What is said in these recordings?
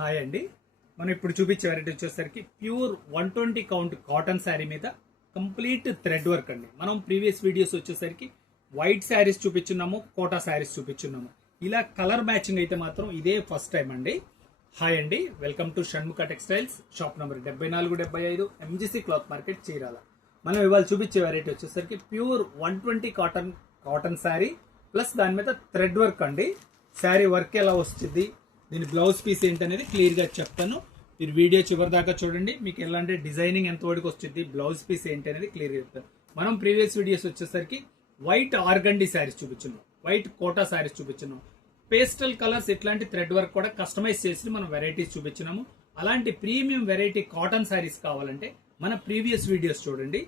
Hi అండి. మనం ఇప్పుడు చూపించే వెరైటీ వచ్చేసరికి ప్యూర్ 120 కౌంట్ కాటన్ శారీ మీద కంప్లీట్ థ్రెడ్ వర్క్ అండి. మనం ప్రీవియస్ వీడియోస్ వచ్చేసరికి వైట్ శారీస్ చూపించున్నాము, కోటా శారీస్ చూపించున్నాము. ఇలా కలర్ మ్యాచింగ్ అయితే మాత్రం ఇదే ఫస్ట్ టైం అండి. హాయ్ అండి, welcome to Shanmukha textiles, shop number 7475 MGC cloth market Chirala. మనం ఇవాళ చూపించే వెరైటీ వచ్చేసరికి ప్యూర్ 120 కాటన్ శారీ ప్లస్ దాని మీద థ్రెడ్ వర్క్ అండి. శారీ వర్క్ ఎలా వస్తుంది, దీని బ్లౌజ్ పీస్ ఏంటనేది క్లియర్గా చెప్తాను. మీరు వీడియో చివరి దాకా చూడండి. మీకు ఎలాంటి డిజైనింగ్ ఎంతవరకు వస్తుంది, బ్లౌజ్ పీస్ ఏంటి అనేది క్లియర్గా చెప్తాను. మనం ప్రీవియస్ వీడియోస్ వచ్చేసరికి వైట్ ఆర్గండి శారీస్ చూపించున్నాం, వైట్ కోటా శారీస్ చూపించున్నాం, పేస్టల్ కలర్స్ ఇట్లాంటి థ్రెడ్ వర్క్ కూడా కస్టమైజ్ చేసి మనం వెరైటీస్ చూపించినాము. అలాంటి ప్రీమియం వెరైటీ కాటన్ శారీస్ కావాలంటే మన ప్రీవియస్ వీడియోస్ చూడండి.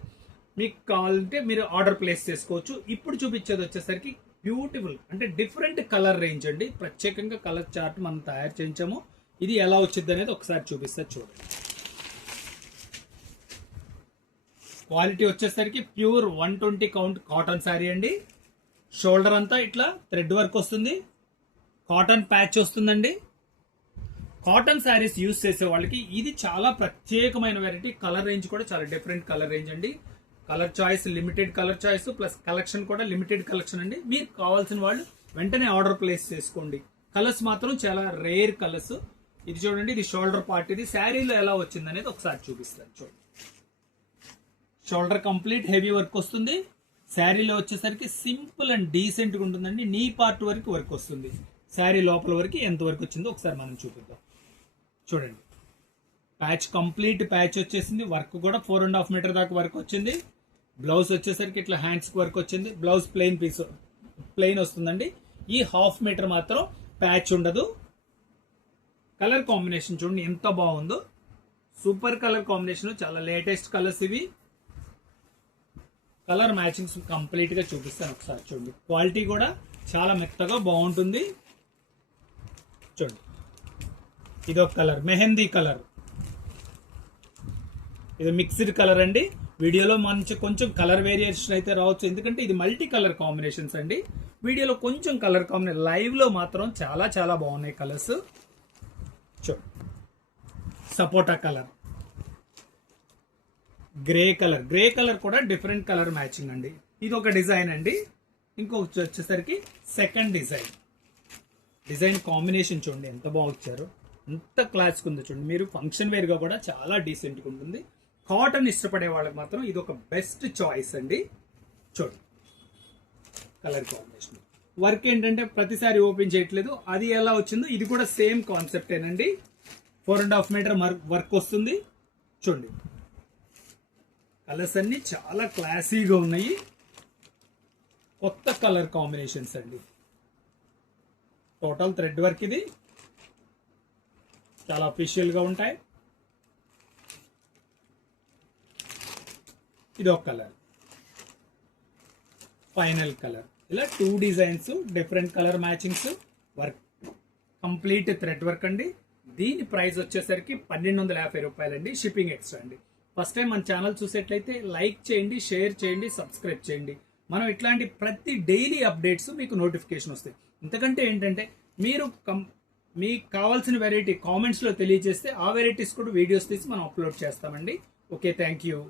మీకు కావాలంటే మీరు ఆర్డర్ ప్లేస్ చేసుకోవచ్చు. ఇప్పుడు చూపించేది వచ్చేసరికి బ్యూటిఫుల్ అంటే డిఫరెంట్ కలర్ రేంజ్ అండి. ప్రత్యేకంగా కలర్ చార్ట్ మనం తయారు చేయించాము. ఇది ఎలా వచ్చింది అనేది ఒకసారి చూపిస్తా చూడండి. క్వాలిటీ వచ్చేసరికి ప్యూర్ 120 కౌంట్ కాటన్ శారీ అండి. షోల్డర్ అంతా ఇట్లా థ్రెడ్ వర్క్ వస్తుంది, కాటన్ ప్యాచ్ వస్తుందండి. కాటన్ శారీస్ యూజ్ చేసే వాళ్ళకి ఇది చాలా ప్రత్యేకమైన వెరైటీ. కలర్ రేంజ్ కూడా చాలా డిఫరెంట్ కలర్ రేంజ్ అండి. Colour choice limited colour choice plus collection కూడా లిమిటెడ్ కలెక్షన్ అండి. మీరు కావాల్సిన వాళ్ళు వెంటనే ఆర్డర్ ప్లేస్ చేసుకోండి. కలర్స్ మాత్రం చాలా రేర్ కలర్స్. ఇది చూడండి, ఇది షోల్డర్ పార్ట్. ఇది శారీలో ఎలా వచ్చింది అనేది ఒకసారి చూపిస్తాను చూడండి. షోల్డర్ కంప్లీట్ హెవీ వర్క్ వస్తుంది. శారీలో వచ్చేసరికి సింపుల్ అండ్ డీసెంట్ గా ఉంటుందండి. నీ పార్ట్ వరకు వర్క్ వస్తుంది. శారీ లోపల వరకు ఎంత వరకు వచ్చిందో ఒకసారి మనం చూపిద్దాం చూడండి. ప్యాచ్ కంప్లీట్ ప్యాచ్ వచ్చేసింది. వర్క్ కూడా 4.5 మీటర్ దాకా వర్క్ వచ్చింది. బ్లౌజ్ వచ్చేసరికి ఇట్లా హ్యాండ్స్ వర్క్ వచ్చింది. బ్లౌజ్ ప్లెయిన్ వస్తుందండి. ఈ 1/2 మీటర్ మాత్రం ప్యాచ్ ఉండదు. కలర్ కాంబినేషన్ చూడండి ఎంత బాగుందో, సూపర్ కలర్ కాంబినేషన్. చాలా లేటెస్ట్ కలర్స్ ఇవి. కలర్ మ్యాచింగ్స్ కంప్లీట్ గా చూపిస్తాను ఒకసారి చూడండి. క్వాలిటీ కూడా చాలా మెత్తగా బాగుంటుంది చూడండి. ఇది ఒక కలర్, మెహందీ కలర్. ఇది మిక్స్డ్ కలర్ అండి. వీడియోలో మంచి కొంచెం కలర్ వేరియేషన్ అయితే రావచ్చు, ఎందుకంటే ఇది మల్టీ కలర్ కాంబినేషన్స్ అండి. వీడియోలో కొంచెం కలర్ కాంబినేషన్, లైవ్ లో మాత్రం చాలా చాలా బాగున్నాయి కలర్స్. చూడండి, సపోటా కలర్, గ్రే కలర్ కూడా డిఫరెంట్ కలర్ మ్యాచింగ్ అండి. ఇది ఒక డిజైన్ అండి. ఇంకొకటి వచ్చేసరికి సెకండ్ డిజైన్ కాంబినేషన్ చూడండి ఎంత బాగా వచ్చారు, ఎంత క్లాస్గా ఉందో చూడండి. మీరు ఫంక్షన్ వేర్ గా కూడా చాలా డీసెంట్ గా ఉంటుంది. కాటన్ ఇష్టపడే వాళ్ళకి మాత్రం ఇది ఒక బెస్ట్ చాయిస్ అండి. చూడండి కలర్ కాంబినేషన్. వర్క్ ఏంటంటే ప్రతిసారి ఓపెన్ చేయట్లేదు, అది ఎలా వచ్చిందో ఇది కూడా సేమ్ కాన్సెప్ట్ ఏనండి. 4.5 మీటర్ వర్క్ వస్తుంది చూడండి. కలర్స్ అన్ని చాలా క్లాసీగా ఉన్నాయి. కొత్త కలర్ కాంబినేషన్స్ అండి. టోటల్ థ్రెడ్ వర్క్ ఇది. చాలా అఫీషియల్ గా ఉంటాయి. ఇది ఒక కలర్, ఫైనల్ కలర్. ఇలా 2 designs, different colour matchings, work complete thread work అండి. దీని ప్రైస్ వచ్చేసరికి 1250 రూపాయలండి. షిప్పింగ్ ఎక్స్ట్రా అండి. ఫస్ట్ టైం మన ఛానల్ చూసేట్లయితే లైక్ చేయండి, షేర్ చేయండి, సబ్స్క్రైబ్ చేయండి. మనం ఇట్లాంటి ప్రతి డైలీ అప్డేట్స్ మీకు నోటిఫికేషన్ వస్తాయి. ఎందుకంటే ఏంటంటే మీరు మీకు కావాల్సిన వెరైటీ కామెంట్స్ లో తెలియజేస్తే ఆ వెరైటీస్ కూడా వీడియోస్ తీసి మనం అప్లోడ్ చేస్తామండి. Okay, thank you.